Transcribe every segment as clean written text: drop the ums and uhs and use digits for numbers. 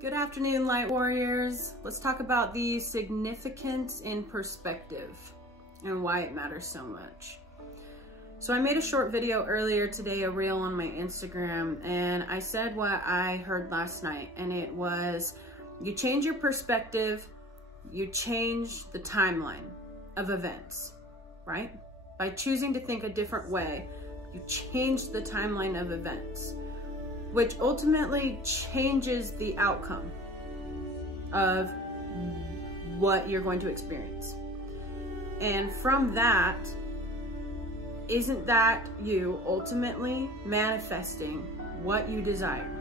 Good afternoon, light warriors. Let's talk about the significance in perspective and why it matters so much. So I made a short video earlier today, a reel on my Instagram, and I said what I heard last night, and it was, you change your perspective, you change the timeline of events, right? By choosing to think a different way, you change the timeline of events, which ultimately changes the outcome of what you're going to experience. And from that, isn't that you ultimately manifesting what you desire?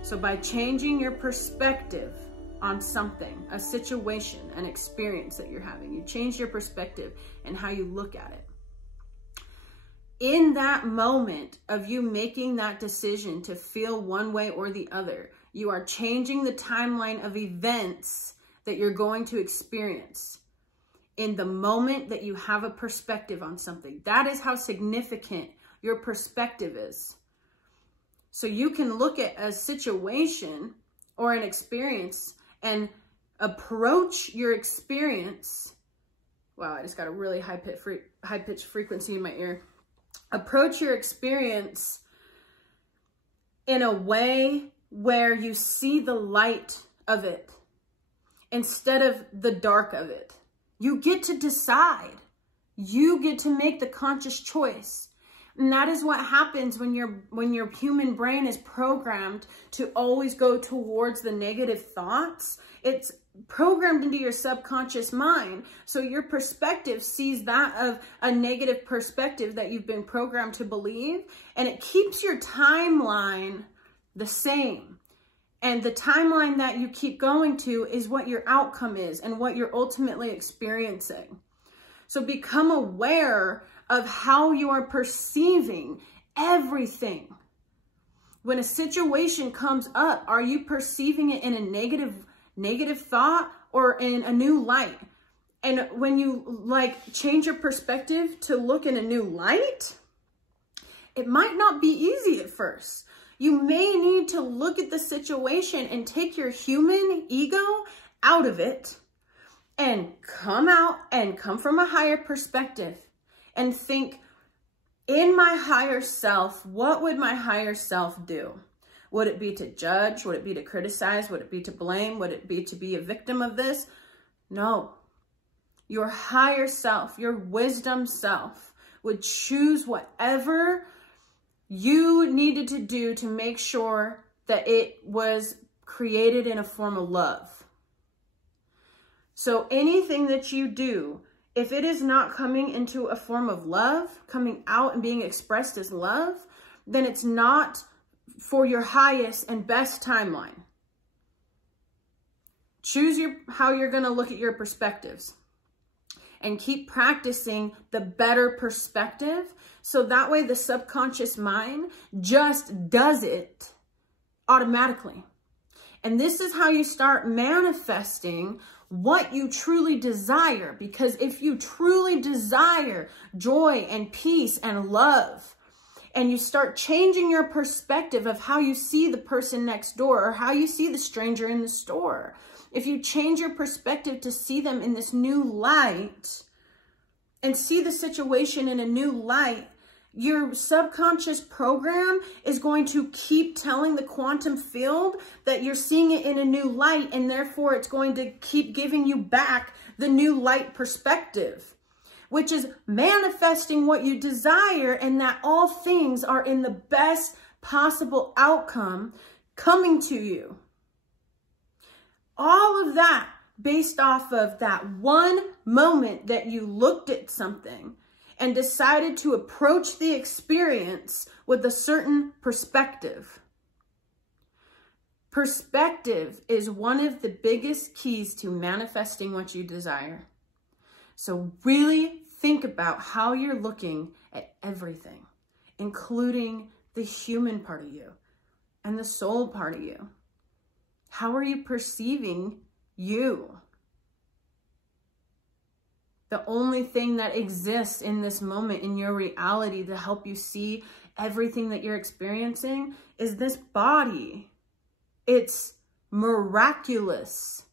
So by changing your perspective on something, a situation, an experience that you're having, you change your perspective and how you look at it. In that moment of you making that decision to feel one way or the other, you are changing the timeline of events that you're going to experience in the moment that you have a perspective on something. That is how significant your perspective is. So you can look at a situation or an experience and approach your experience. Wow, I just got a really high-pitched frequency in my ear. Approach your experience in a way where you see the light of it instead of the dark of it. You get to decide. You get to make the conscious choice. And that is what happens when your human brain is programmed to always go towards the negative thoughts. It's programmed into your subconscious mind. So your perspective sees that of a negative perspective that you've been programmed to believe, and it keeps your timeline the same. And the timeline that you keep going to is what your outcome is and what you're ultimately experiencing. So become aware of how you are perceiving everything. When a situation comes up, are you perceiving it in a negative thought or in a new light? And when you change your perspective to look in a new light, it might not be easy at first. You may need to look at the situation and take your human ego out of it and come from a higher perspective and think, in my higher self, what would my higher self do? Would it be to judge? Would it be to criticize? Would it be to blame? Would it be to be a victim of this? No. Your higher self, your wisdom self, would choose whatever you needed to do to make sure that it was created in a form of love. So anything that you do, if it is not coming into a form of love, coming out and being expressed as love, then it's not for your highest and best timeline. Choose how you're going to look at your perspectives and keep practicing the better perspective. So that way the subconscious mind just does it automatically. And this is how you start manifesting what you truly desire. Because if you truly desire joy and peace and love, and you start changing your perspective of how you see the person next door or how you see the stranger in the store, if you change your perspective to see them in this new light and see the situation in a new light, your subconscious program is going to keep telling the quantum field that you're seeing it in a new light, and therefore it's going to keep giving you back the new light perspective, which is manifesting what you desire, and that all things are in the best possible outcome coming to you. All of that based off of that one moment that you looked at something and decided to approach the experience with a certain perspective. Perspective is one of the biggest keys to manifesting what you desire. So really think about how you're looking at everything, including the human part of you and the soul part of you. How are you perceiving you? The only thing that exists in this moment in your reality to help you see everything that you're experiencing is this body. It's miraculous.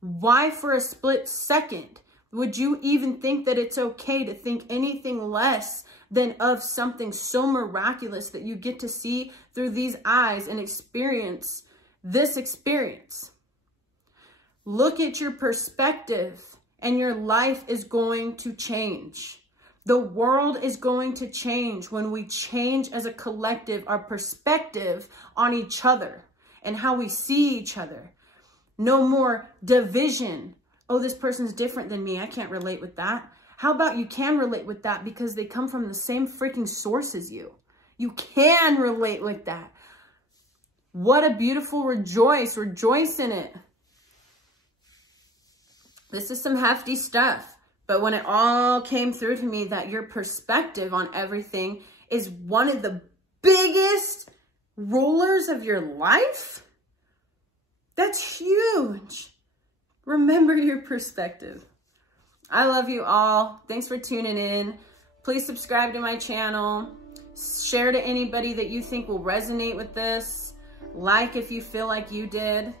Why for a split second would you even think that it's okay to think anything less than of something so miraculous that you get to see through these eyes and experience this experience? Look at your perspective and your life is going to change. The world is going to change when we change as a collective our perspective on each other and how we see each other. No more division. Oh, this person's different than me. I can't relate with that. How about you can relate with that because they come from the same freaking source as you. You can relate with that. What a beautiful rejoice. Rejoice in it. This is some hefty stuff. But when it all came through to me that your perspective on everything is one of the biggest rulers of your life, that's huge. Remember your perspective. I love you all. Thanks for tuning in. Please subscribe to my channel. Share to anybody that you think will resonate with this. Like if you feel like you did.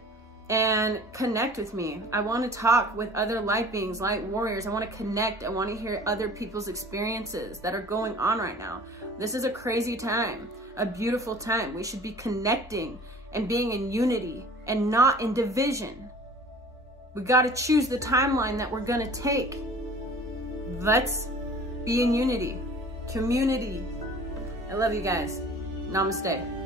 And connect with me. I want to talk with other light beings, light warriors. I want to connect. I want to hear other people's experiences that are going on right now. This is a crazy time, a beautiful time. We should be connecting and being in unity and not in division. We got to choose the timeline that we're going to take. Let's be in unity, community. I love you guys. Namaste.